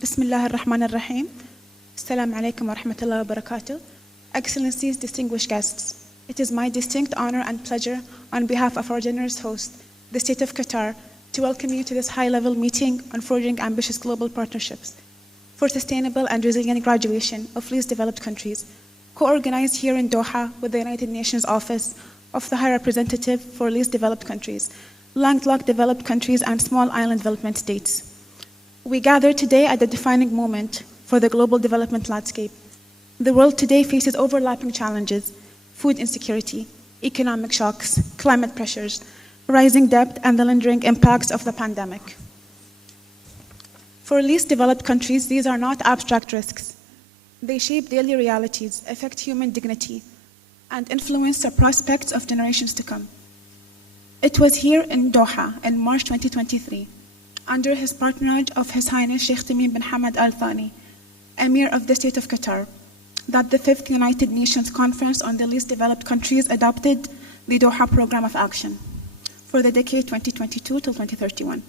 Bismillah ar-Rahman ar-Rahim. Assalamu alaikum wa rahmatullahi wa barakatuh. Excellencies, distinguished guests, it is my distinct honor and pleasure on behalf of our generous host, the State of Qatar, to welcome you to this high-level meeting on forging ambitious global partnerships for sustainable and resilient graduation of least developed countries, co-organized here in Doha with the United Nations Office of the High Representative for Least Developed Countries, landlocked developed countries, and small island development states. We gather today at the defining moment for the global development landscape. The world today faces overlapping challenges: food insecurity, economic shocks, climate pressures, rising debt, and the lingering impacts of the pandemic. For least developed countries, these are not abstract risks. They shape daily realities, affect human dignity, and influence the prospects of generations to come. It was here in Doha in March 2023, under his patronage of His Highness Sheikh Tamim bin Hamad Al Thani, Emir of the State of Qatar, that the 5th United Nations Conference on the Least Developed Countries adopted the Doha Programme of Action for the decade 2022 till 2031.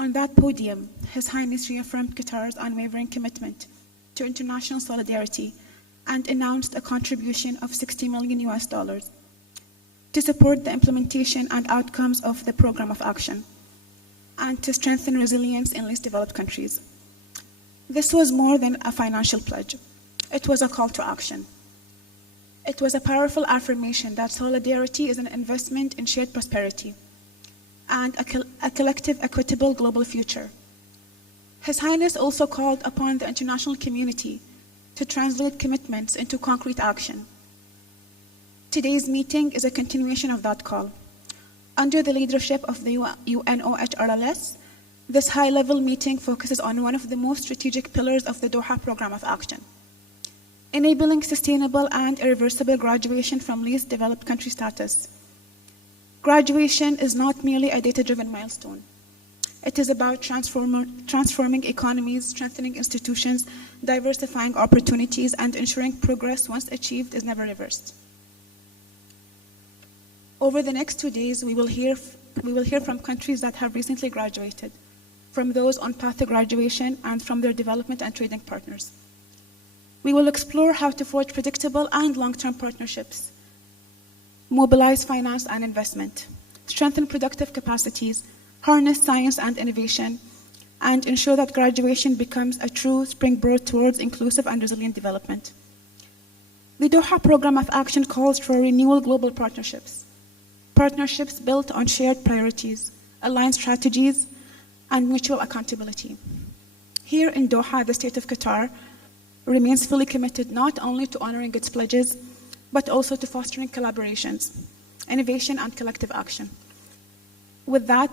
On that podium, His Highness reaffirmed Qatar's unwavering commitment to international solidarity and announced a contribution of $60 million to support the implementation and outcomes of the Programme of Action and to strengthen resilience in least developed countries. This was more than a financial pledge. It was a call to action. It was a powerful affirmation that solidarity is an investment in shared prosperity and a collective, equitable global future. His Highness also called upon the international community to translate commitments into concrete action. Today's meeting is a continuation of that call. Under the leadership of the UNOHRLS, this high-level meeting focuses on one of the most strategic pillars of the Doha Programme of Action: enabling sustainable and irreversible graduation from least developed country status. Graduation is not merely a data-driven milestone. It is about transforming economies, strengthening institutions, diversifying opportunities, and ensuring progress once achieved is never reversed. Over the next 2 days, we will hear from countries that have recently graduated, from those on path to graduation, and from their development and trading partners. We will explore how to forge predictable and long-term partnerships, mobilize finance and investment, strengthen productive capacities, harness science and innovation, and ensure that graduation becomes a true springboard towards inclusive and resilient development. The Doha Programme of Action calls for renewal global partnerships built on shared priorities, aligned strategies, and mutual accountability. Here in Doha, the State of Qatar remains fully committed not only to honoring its pledges, but also to fostering collaborations, innovation, and collective action. With that,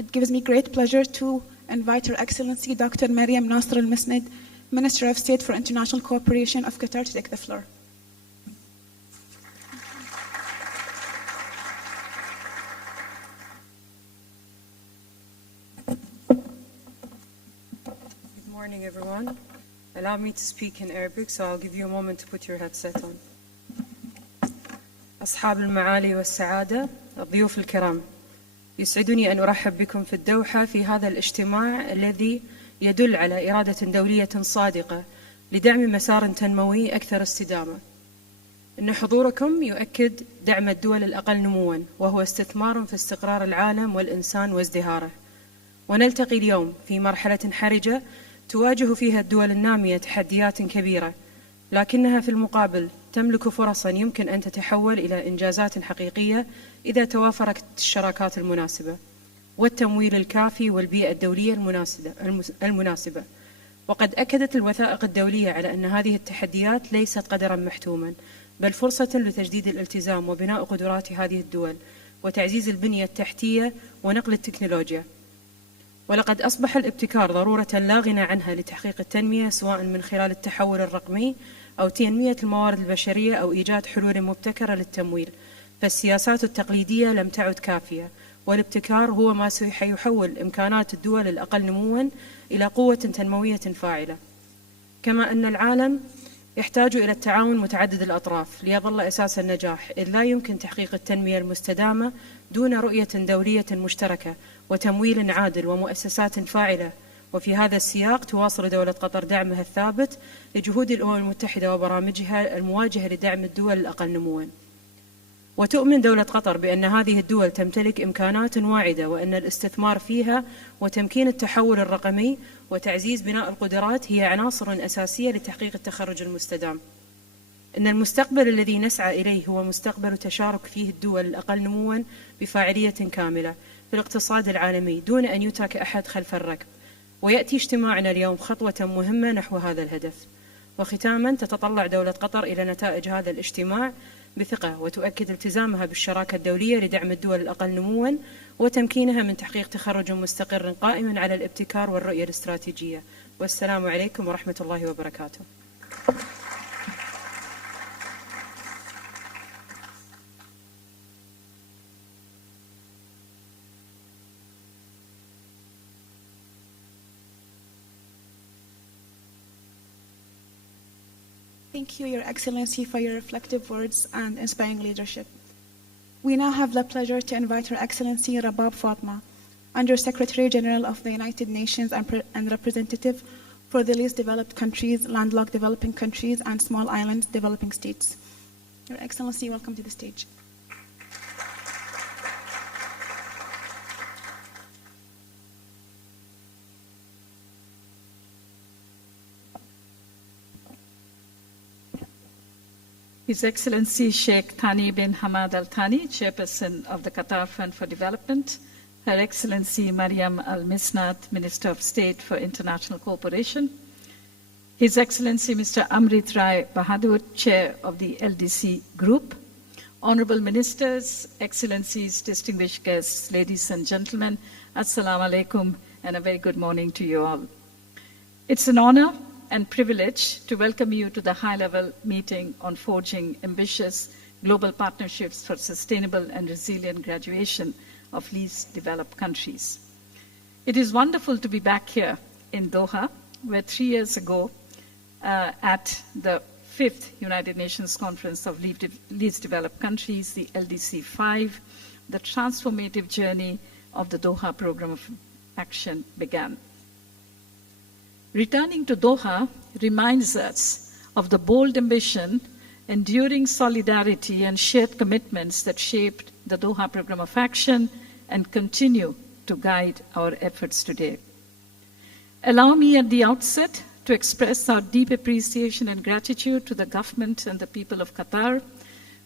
it gives me great pleasure to invite Her Excellency Dr. Mariam Nasr Al-Misnad, Minister of State for International Cooperation of Qatar, to take the floor. Good morning, everyone. Allow me to speak in Arabic, so I'll give you a moment to put your headset on. أصحاب المعالي والسعادة، الضيوف الكرام، يسعدني أن أرحب بكم في الدوحة في هذا الاجتماع الذي يدل على إرادة دولية صادقة لدعم مسار تنموي أكثر استدامة. إن حضوركم يؤكد دعم الدول الأقل نمواً، وهو استثمار في استقرار العالم والإنسان وازدهاره. ونلتقي اليوم في مرحلة حرجة تواجه فيها الدول النامية تحديات كبيرة، لكنها في المقابل تملك فرصاً يمكن أن تتحول إلى إنجازات حقيقية إذا توافرت الشراكات المناسبة والتمويل الكافي والبيئة الدولية المناسبة. وقد أكدت الوثائق الدولية على أن هذه التحديات ليست قدراً محتوماً، بل فرصة لتجديد الالتزام وبناء قدرات هذه الدول وتعزيز البنية التحتية ونقل التكنولوجيا. ولقد أصبح الابتكار ضرورة لا غنى عنها لتحقيق التنمية، سواء من خلال التحول الرقمي أو تنمية الموارد البشرية أو إيجاد حلول مبتكرة للتمويل. فالسياسات التقليدية لم تعد كافية، والابتكار هو ما سيحول إمكانات الدول الأقل نمواً إلى قوة تنموية فاعلة. كما أن العالم يحتاج إلى التعاون متعدد الأطراف ليظل أساس النجاح، إذ لا يمكن تحقيق التنمية المستدامة دون رؤية دولية مشتركة وتمويل عادل ومؤسسات فاعلة وفي هذا السياق تواصل دولة قطر دعمها الثابت لجهود الأمم المتحدة وبرامجها المواجهة لدعم الدول الأقل نمواً. وتؤمن دولة قطر بأن هذه الدول تمتلك إمكانات واعدة، وأن الاستثمار فيها وتمكين التحول الرقمي وتعزيز بناء القدرات هي عناصر أساسية لتحقيق التخرج المستدام. إن المستقبل الذي نسعى إليه هو مستقبل تشارك فيه الدول الأقل نمواً بفاعلية كاملة في الاقتصاد العالمي دون أن يترك أحد خلف الركب. ويأتي اجتماعنا اليوم خطوة مهمة نحو هذا الهدف. وختاماً، تتطلع دولة قطر إلى نتائج هذا الاجتماع بثقة، وتؤكد التزامها بالشراكة الدولية لدعم الدول الأقل نمواً وتمكينها من تحقيق تخرج مستقر قائم على الابتكار والرؤية الاستراتيجية. والسلام عليكم ورحمة الله وبركاته. Thank you, Your Excellency, for your reflective words and inspiring leadership. We now have the pleasure to invite Her Excellency Rabab Fatma, Under Secretary General of the United Nations and representative for the least developed countries, landlocked developing countries, and small island developing states. Your Excellency, welcome to the stage. His Excellency Sheikh Thani bin Hamad Al Thani, Chairperson of the Qatar Fund for Development, Her Excellency Mariam Al Misnat, Minister of State for International Cooperation, His Excellency Mr. Amrit Rai Bahadur, Chair of the LDC Group, Honorable Ministers, Excellencies, distinguished guests, ladies and gentlemen, Assalamu alaikum, and a very good morning to you all. It's an honor and privilege to welcome you to the high-level meeting on forging ambitious global partnerships for sustainable and resilient graduation of least developed countries. It is wonderful to be back here in Doha, where 3 years ago, at the 5th United Nations Conference of Least Developed Countries, the LDC-5, the transformative journey of the Doha Programme of Action began. Returning to Doha reminds us of the bold ambition, enduring solidarity, and shared commitments that shaped the Doha Programme of Action and continue to guide our efforts today. Allow me at the outset to express our deep appreciation and gratitude to the government and the people of Qatar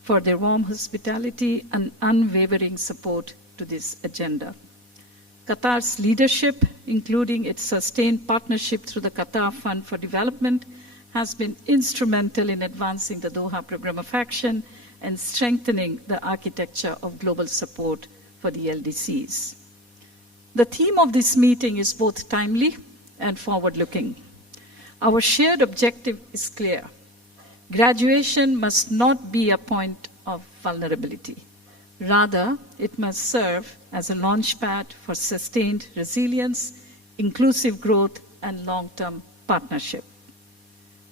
for their warm hospitality and unwavering support to this agenda. Qatar's leadership, including its sustained partnership through the Qatar Fund for Development, has been instrumental in advancing the Doha Programme of Action and strengthening the architecture of global support for the LDCs. The theme of this meeting is both timely and forward-looking. Our shared objective is clear. Graduation must not be a point of vulnerability. Rather, it must serve as a launchpad for sustained resilience, inclusive growth, and long-term partnership.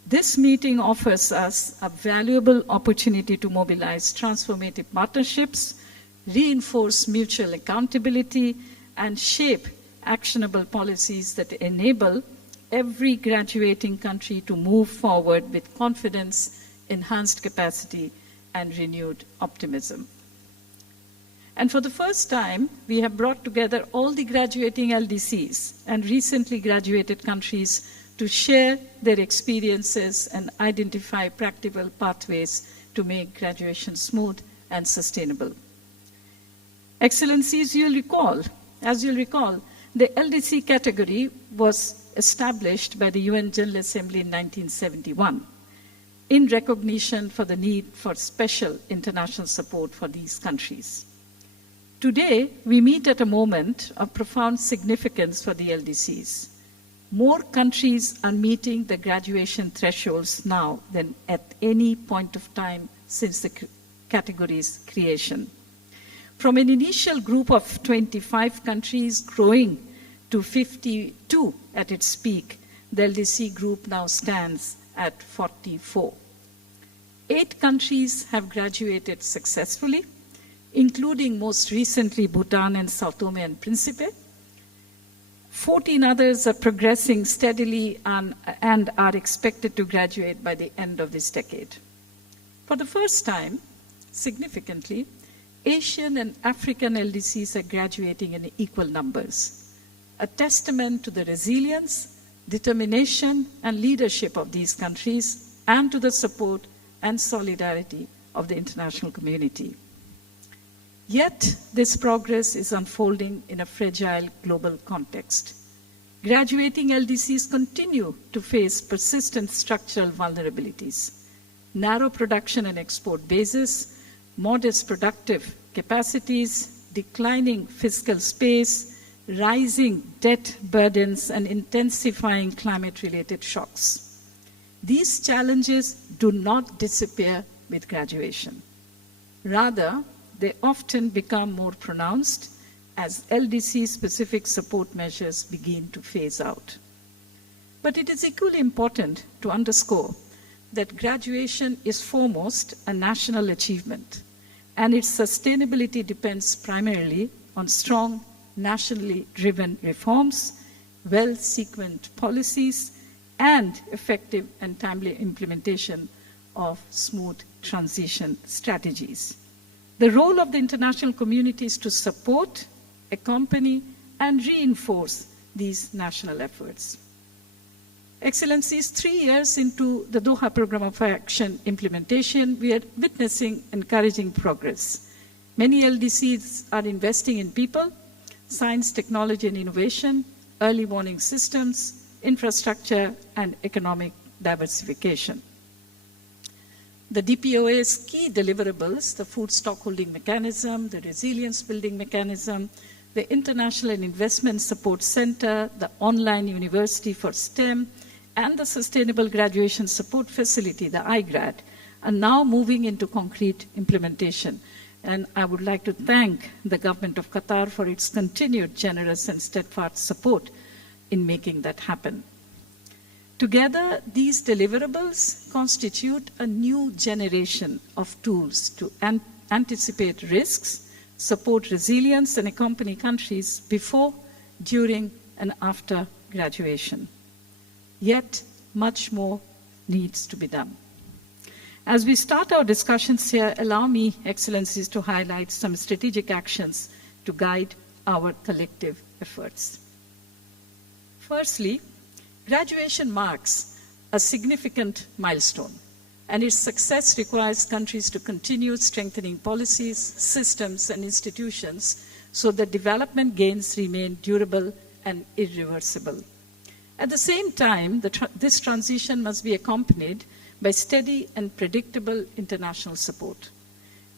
This meeting offers us a valuable opportunity to mobilize transformative partnerships, reinforce mutual accountability, and shape actionable policies that enable every graduating country to move forward with confidence, enhanced capacity, and renewed optimism. And for the first time, we have brought together all the graduating LDCs and recently graduated countries to share their experiences and identify practical pathways to make graduation smooth and sustainable. Excellencies, as you'll recall, the LDC category was established by the UN General Assembly in 1971 in recognition for the need for special international support for these countries. Today, we meet at a moment of profound significance for the LDCs. More countries are meeting the graduation thresholds now than at any point of time since the category's creation. From an initial group of 25 countries growing to 52 at its peak, the LDC group now stands at 44. 8 countries have graduated 14 others are progressing steadily and are expected to graduate by the end of this decade. For the first time, significantly, Asian and African LDCs are graduating in equal numbers, a testament to the resilience, determination, and leadership of these countries, and to the support and solidarity of the international community. Yet, this progress is unfolding in a fragile global context. Graduating LDCs continue to face persistent structural vulnerabilities: narrow production and export bases, modest productive capacities, declining fiscal space, rising debt burdens, and intensifying climate-related shocks. These challenges do not disappear with graduation. Rather, they often become more pronounced as LDC-specific support measures begin to phase out. But it is equally important to underscore that graduation is foremost a national achievement, and its sustainability depends primarily on strong, nationally driven reforms, well-sequenced policies, and effective and timely implementation of smooth transition strategies. The role of the international community is to support, accompany, and reinforce these national efforts. Excellencies, 3 years into the Doha Programme of Action implementation, we are witnessing encouraging progress. Many LDCs are investing in people, science, technology, and innovation, early warning systems, infrastructure, and economic diversification. The DPOA's key deliverables, the Food Stockholding Mechanism, the Resilience Building Mechanism, the International and Investment Support Center, the Online University for STEM, and the Sustainable Graduation Support Facility, the IGRAD, are now moving into concrete implementation. And I would like to thank the government of Qatar for its continued generous and steadfast support in making that happen. Together, these deliverables constitute a new generation of tools to anticipate risks, support resilience, and accompany countries before, during, and after graduation. Yet, much more needs to be done. As we start our discussions here, allow me, Excellencies, to highlight some strategic actions to guide our collective efforts. Firstly, graduation marks a significant milestone, and its success requires countries to continue strengthening policies, systems, and institutions so that development gains remain durable and irreversible. At the same time, this transition must be accompanied by steady and predictable international support.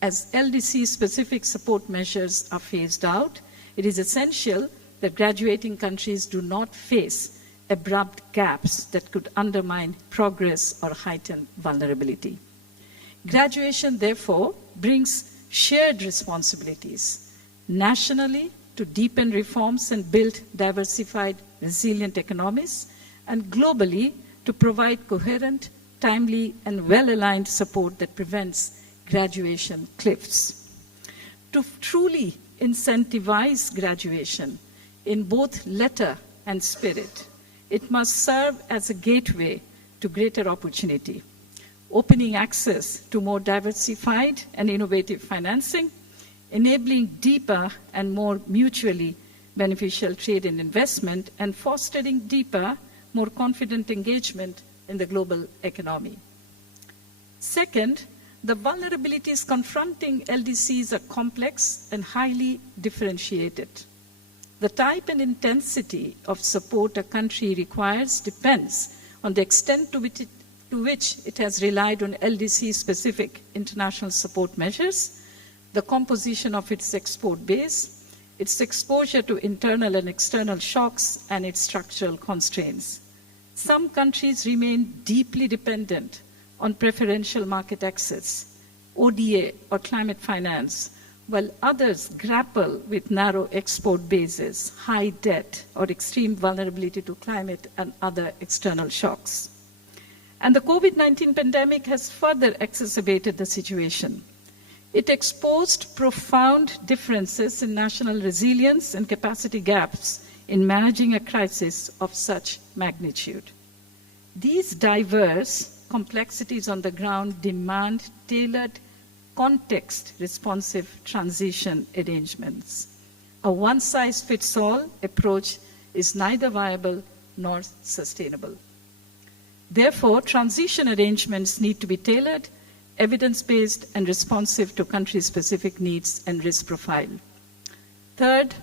As LDC-specific support measures are phased out, it is essential that graduating countries do not face abrupt gaps that could undermine progress or heighten vulnerability. Graduation, therefore, brings shared responsibilities nationally to deepen reforms and build diversified, resilient economies, and globally to provide coherent, timely, and well-aligned support that prevents graduation cliffs. To truly incentivize graduation in both letter and spirit, it must serve as a gateway to greater opportunity, opening access to more diversified and innovative financing, enabling deeper and more mutually beneficial trade and investment, and fostering deeper, more confident engagement in the global economy. Second, the vulnerabilities confronting LDCs are complex and highly differentiated. The type and intensity of support a country requires depends on the extent to which it has relied on LDC-specific international support measures, the composition of its export base, its exposure to internal and external shocks, and its structural constraints. Some countries remain deeply dependent on preferential market access, ODA or climate finance, while others grapple with narrow export bases, high debt, or extreme vulnerability to climate and other external shocks. And the COVID-19 pandemic has further exacerbated the situation. It exposed profound differences in national resilience and capacity gaps in managing a crisis of such magnitude. These diverse complexities on the ground demand tailored, context-responsive transition arrangements. A one-size-fits-all approach is neither viable nor sustainable. Therefore, transition arrangements need to be tailored, evidence-based, and responsive to country-specific needs and risk profile. Third,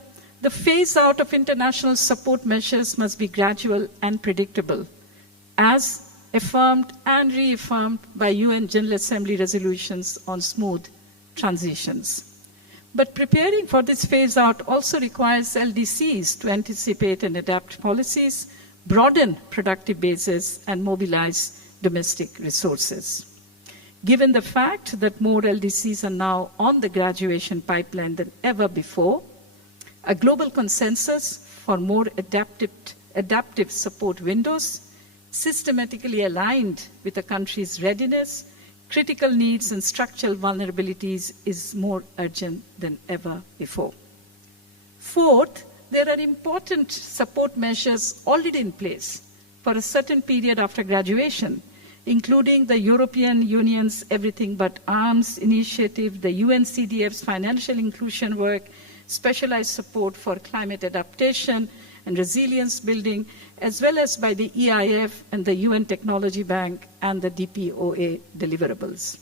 the phase-out of international support measures must be gradual and predictable, as affirmed and reaffirmed by UN General Assembly resolutions on smooth transitions. But preparing for this phase-out also requires LDCs to anticipate and adapt policies, broaden productive bases, and mobilize domestic resources. Given the fact that more LDCs are now on the graduation pipeline than ever before, a global consensus for more adaptive support windows, systematically aligned with a country's readiness, critical needs, and structural vulnerabilities is more urgent than ever before. Fourth, there are important support measures already in place for a certain period after graduation, including the European Union's Everything But Arms initiative, the UNCDF's financial inclusion work, specialized support for climate adaptation and resilience building, as well as by the EIF and the UN Technology Bank and the DPOA deliverables.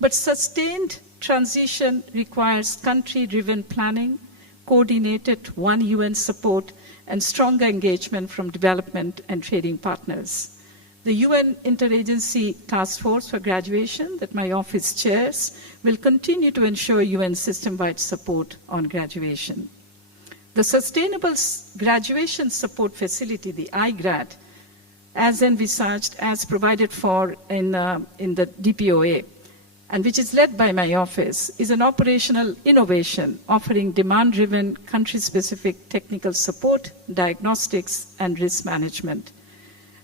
But sustained transition requires country-driven planning, coordinated one UN support, and stronger engagement from development and trading partners. The UN Interagency Task Force for Graduation that my office chairs will continue to ensure UN system-wide support on graduation. The Sustainable Graduation Support Facility, the IGRAD, as envisaged, as provided for in the DPOA, and which is led by my office, is an operational innovation offering demand-driven, country-specific technical support, diagnostics, and risk management.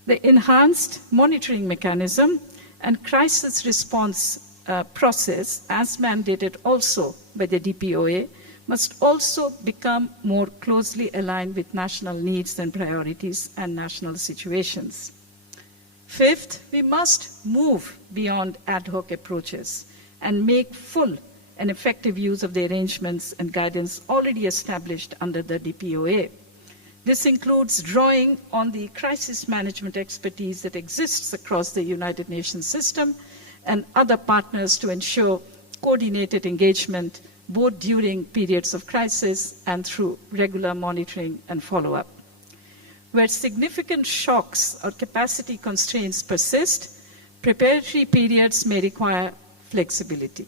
The enhanced monitoring mechanism and crisis response process, as mandated also by the DPOA, must also become more closely aligned with national needs and priorities and national situations. Fifth, we must move beyond ad hoc approaches and make full and effective use of the arrangements and guidance already established under the DPOA. This includes drawing on the crisis management expertise that exists across the United Nations system and other partners to ensure coordinated engagement both during periods of crisis and through regular monitoring and follow-up. Where significant shocks or capacity constraints persist, preparatory periods may require flexibility.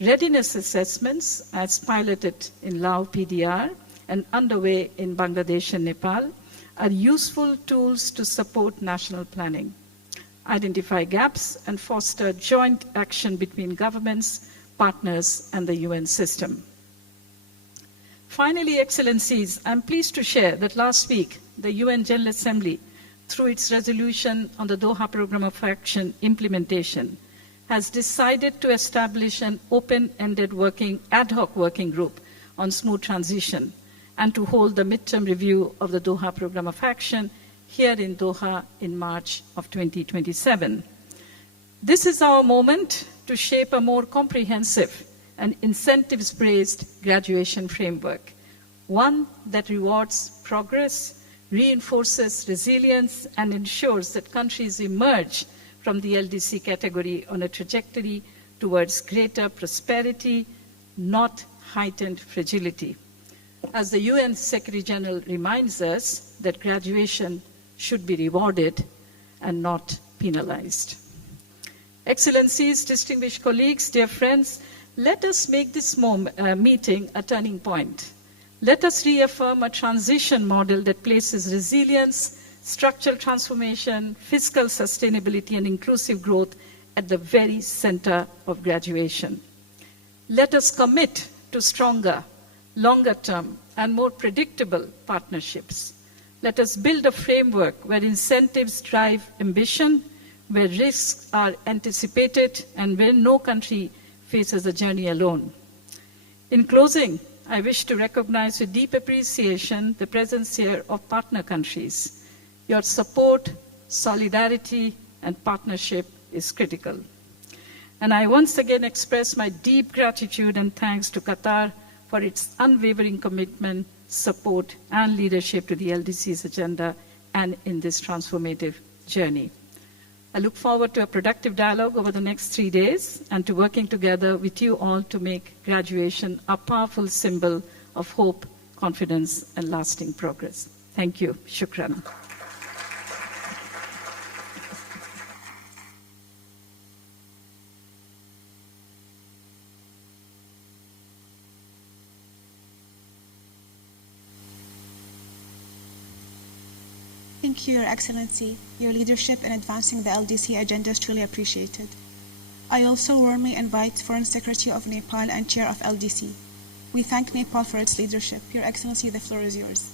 Readiness assessments, as piloted in Lao PDR and underway in Bangladesh and Nepal, are useful tools to support national planning, identify gaps, and foster joint action between governments, partners, and the UN system. Finally, Excellencies, I'm pleased to share that last week, the UN General Assembly, through its resolution on the Doha Programme of Action implementation, has decided to establish an open-ended ad hoc working group on smooth transition and to hold the midterm review of the Doha Programme of Action here in Doha in March of 2027. This is our moment to shape a more comprehensive and incentives-based graduation framework, one that rewards progress, reinforces resilience, and ensures that countries emerge from the LDC category on a trajectory towards greater prosperity, not heightened fragility. As the UN Secretary General reminds us that graduation should be rewarded and not penalized. Excellencies, distinguished colleagues, dear friends, let us make this meeting a turning point. Let us reaffirm a transition model that places resilience, structural transformation, fiscal sustainability, and inclusive growth at the very center of graduation. Let us commit to stronger, longer-term, and more predictable partnerships. Let us build a framework where incentives drive ambition, where risks are anticipated, and where no country faces the journey alone. In closing, I wish to recognize with deep appreciation the presence here of partner countries. Your support, solidarity, and partnership is critical. And I once again express my deep gratitude and thanks to Qatar for its unwavering commitment, support, and leadership to the LDC's agenda and in this transformative journey. I look forward to a productive dialogue over the next 3 days and to working together with you all to make graduation a powerful symbol of hope, confidence, and lasting progress. Thank you. Shukran. Thank you, Your Excellency. Your leadership in advancing the LDC agenda is truly appreciated. I also warmly invite Foreign Secretary of Nepal and Chair of LDC. We thank Nepal for its leadership. Your Excellency, the floor is yours.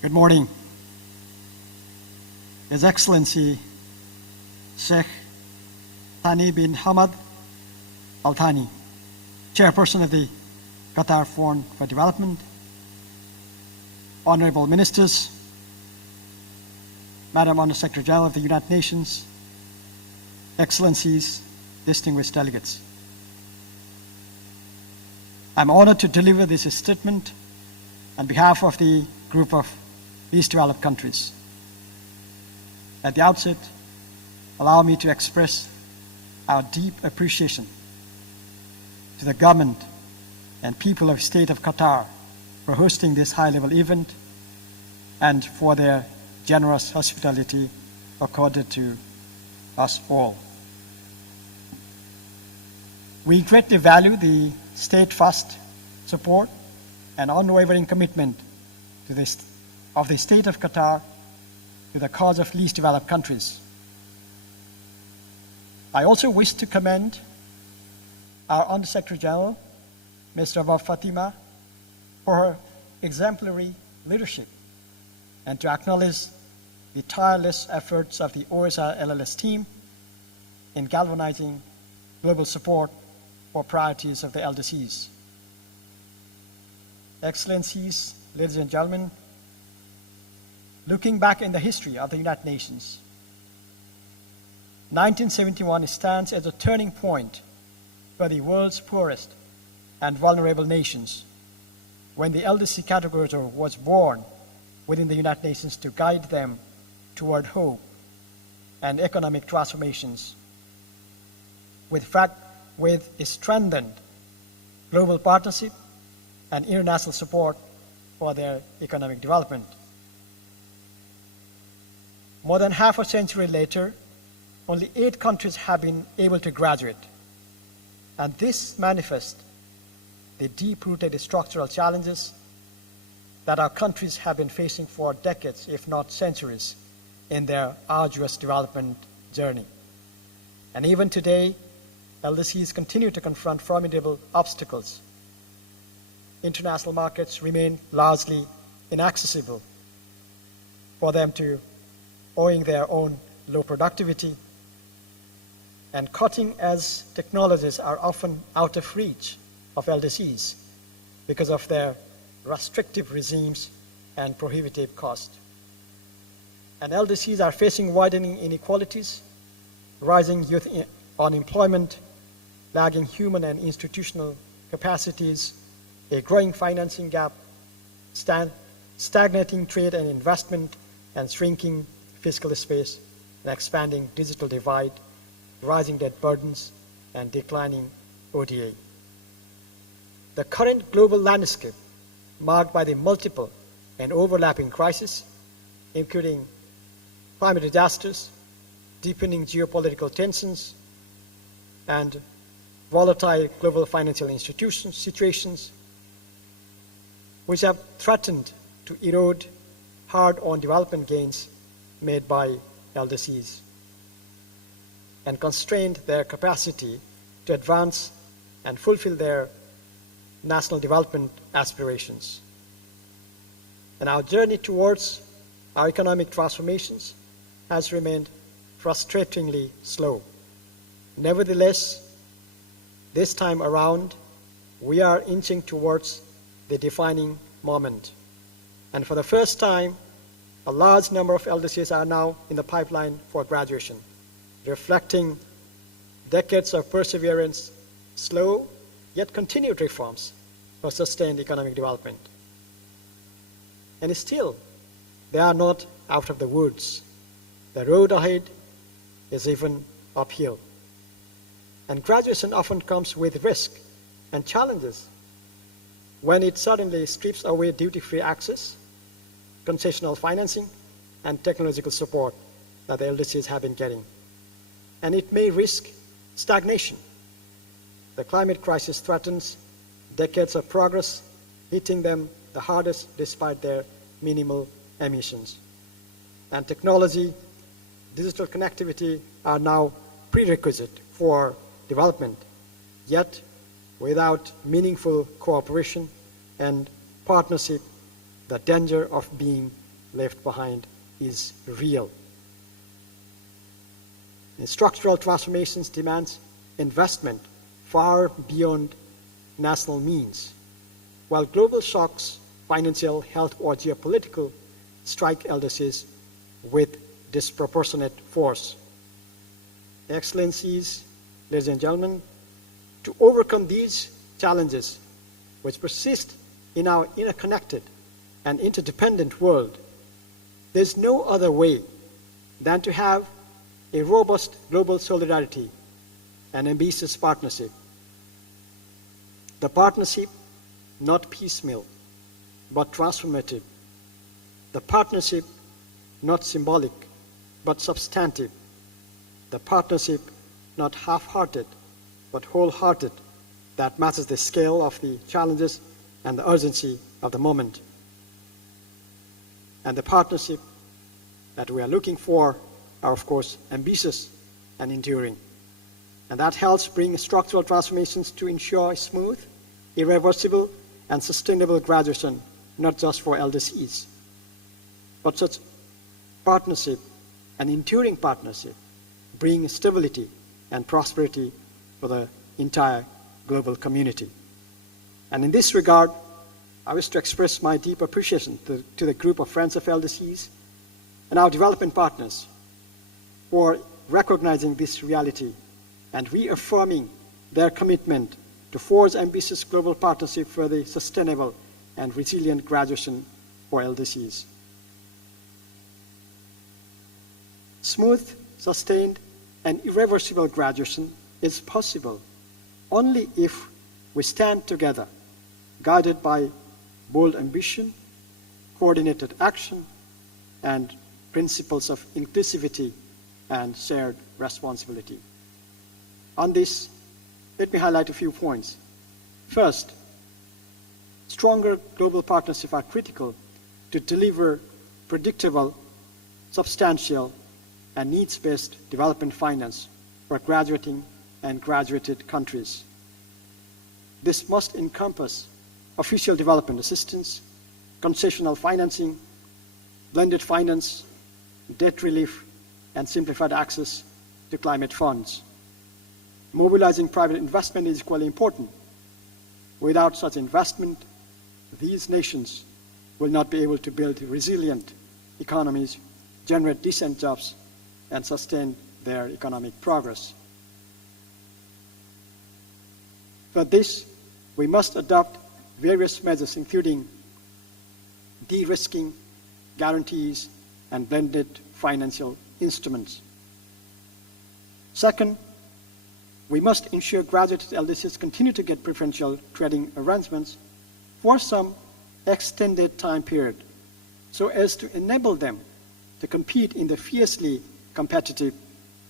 Good morning. His Excellency Sheikh Thani bin Hamad Al Thani, Chairperson of the Qatar Forum for Development, Honorable Ministers, Madam Under Secretary General of the United Nations, Excellencies, distinguished delegates. I'm honored to deliver this statement on behalf of the group of least developed countries. At the outset, allow me to express our deep appreciation to the government and people of the State of Qatar for hosting this high-level event and for their generous hospitality accorded to us all. We greatly value the steadfast support and unwavering commitment of the State of Qatar to the cause of least developed countries. I also wish to commend our Under Secretary General, Ms. Rawaf Fatima, for her exemplary leadership and to acknowledge the tireless efforts of the OSR LLS team in galvanizing global support for priorities of the LDCs. Excellencies, ladies and gentlemen, looking back in the history of the United Nations, 1971 stands as a turning point for the world's poorest and vulnerable nations when the LDC category was born within the United Nations to guide them toward hope and economic transformations with a strengthened global partnership and international support for their economic development. More than half a century later, only 8 countries have been able to graduate. And this manifests the deep-rooted structural challenges that our countries have been facing for decades, if not centuries, in their arduous development journey. And even today, LDCs continue to confront formidable obstacles. International markets remain largely inaccessible for them owing their own low productivity, and cutting-edge technologies are often out of reach of LDCs because of their restrictive regimes and prohibitive cost. And LDCs are facing widening inequalities, rising youth unemployment, lagging human and institutional capacities, a growing financing gap, stagnating trade and investment, and shrinking fiscal space, an expanding digital divide, rising debt burdens, and declining ODA. The current global landscape, marked by the multiple and overlapping crises, including climate disasters, deepening geopolitical tensions, and volatile global financial situations, which have threatened to erode hard-earned development gains made by LDCs and constrained their capacity to advance and fulfill their national development aspirations. And our journey towards our economic transformations has remained frustratingly slow. Nevertheless, this time around, we are inching towards the defining moment. And for the first time, a large number of LDCs are now in the pipeline for graduation, reflecting decades of perseverance, slow yet continued reforms for sustained economic development. And still, they are not out of the woods. The road ahead is even uphill. And graduation often comes with risk and challenges when it suddenly strips away duty-free access, concessional financing, and technological support that the LDCs have been getting. And it may risk stagnation. The climate crisis threatens decades of progress, hitting them the hardest despite their minimal emissions. And technology, digital connectivity are now prerequisite for development, yet without meaningful cooperation and partnership, the danger of being left behind is real. And structural transformations demands investment far beyond national means, while global shocks, financial, health, or geopolitical strike LDCs with disproportionate force. Excellencies, ladies and gentlemen, to overcome these challenges which persist in our interconnected and interdependent world, there's no other way than to have a robust global solidarity and ambitious partnership. The partnership, not piecemeal, but transformative. The partnership, not symbolic, but substantive. The partnership, not half-hearted, but wholehearted, that matches the scale of the challenges and the urgency of the moment. And the partnership that we are looking for are, of course, ambitious and enduring. And that helps bring structural transformations to ensure smooth, irreversible, and sustainable graduation, not just for LDCs, but such partnership, an enduring partnership, bring stability and prosperity for the entire global community. And in this regard, I wish to express my deep appreciation to the group of Friends of LDCs and our development partners for recognizing this reality and reaffirming their commitment to forge ambitious global partnership for the sustainable and resilient graduation for LDCs. Smooth, sustained, and irreversible graduation is possible only if we stand together, guided by bold ambition, coordinated action, and principles of inclusivity and shared responsibility. On this, let me highlight a few points. First, stronger global partnerships are critical to deliver predictable, substantial, and needs-based development finance for graduating and graduated countries. This must encompass official development assistance, concessional financing, blended finance, debt relief, and simplified access to climate funds. Mobilizing private investment is equally important. Without such investment, these nations will not be able to build resilient economies, generate decent jobs, and sustain their economic progress. For this, we must adopt various measures, including de-risking, guarantees, and blended financial instruments. Second, we must ensure graduated LDCs continue to get preferential trading arrangements for some extended time period, so as to enable them to compete in the fiercely competitive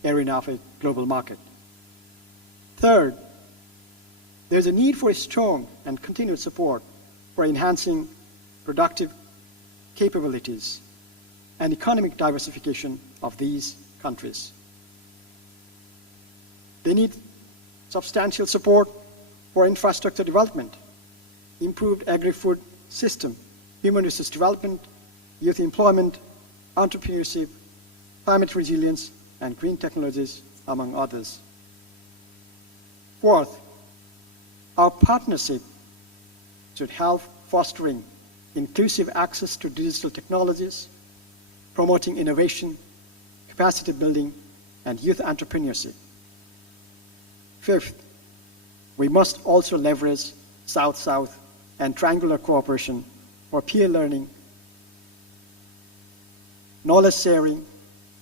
arena of a global market. Third, there's a need for a strong and continued support for enhancing productive capabilities and economic diversification of these countries. They need substantial support for infrastructure development, improved agri-food system, human resource development, youth employment, entrepreneurship, climate resilience, and green technologies, among others. Fourth, our partnership should help fostering inclusive access to digital technologies, promoting innovation, capacity building, and youth entrepreneurship. Fifth, we must also leverage South-South and triangular cooperation for peer learning, knowledge sharing,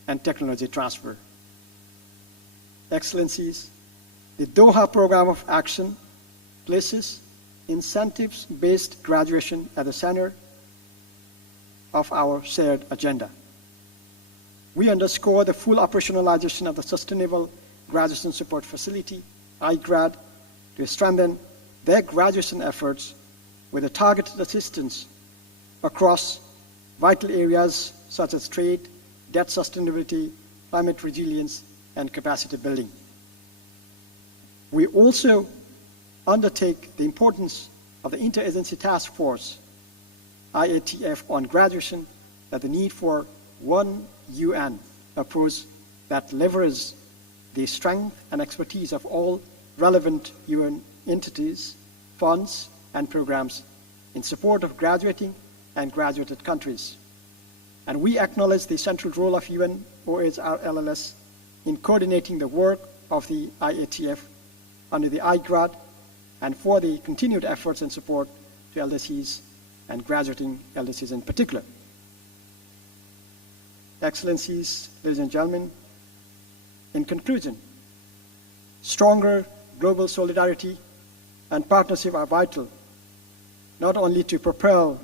and technology transfer. Excellencies, the Doha Program of Action places incentives-based graduation at the center of our shared agenda. We underscore the full operationalization of the Sustainable Graduation Support Facility, IGRAD, to strengthen their graduation efforts with a targeted assistance across vital areas such as trade, debt sustainability, climate resilience, and capacity building. We also undertake the importance of the Interagency Task Force, IATF, on graduation, that the need for one UN approach that leverages the strength and expertise of all relevant UN entities, funds, and programs in support of graduating and graduated countries. And we acknowledge the central role of UN OHRLLS in coordinating the work of the IATF under the IGRAD and for the continued efforts and support to LDCs and graduating LDCs in particular. Excellencies, ladies and gentlemen, in conclusion, stronger global solidarity and partnership are vital, not only to propel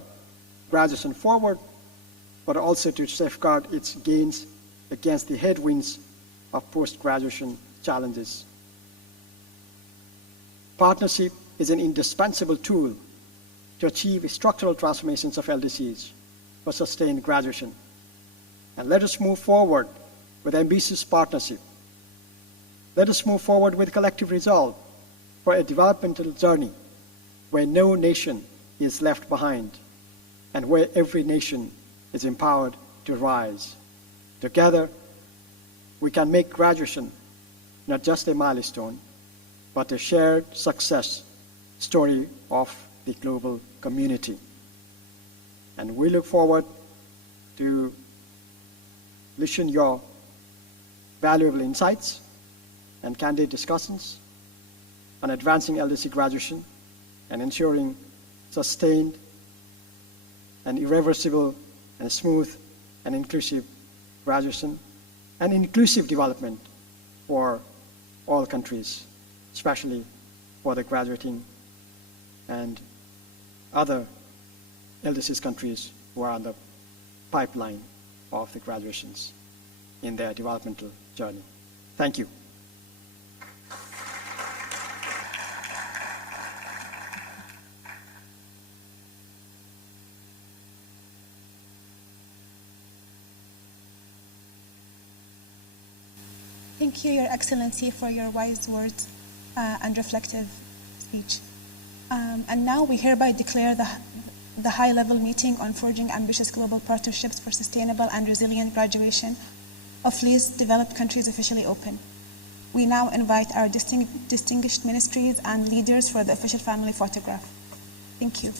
graduation forward, but also to safeguard its gains against the headwinds of post-graduation challenges. Partnership is an indispensable tool to achieve structural transformations of LDCs for sustained graduation. And let us move forward with ambitious partnership. Let us move forward with collective resolve for a developmental journey where no nation is left behind and where every nation is empowered to rise. Together, we can make graduation not just a milestone, but a shared success story of the global community. And we look forward to listen to your valuable insights and candid discussions on advancing LDC graduation and ensuring sustained and irreversible and smooth and inclusive graduation and inclusive development for all countries, especially for the graduating and other LDCs countries who are on the pipeline of the graduations in their developmental journey. Thank you. Thank you, Your Excellency, for your wise words and reflective speech. And now we hereby declare the high-level meeting on forging ambitious global partnerships for sustainable and resilient graduation of least developed countries officially open. We now invite our distinguished ministries and leaders for the official family photograph. Thank you.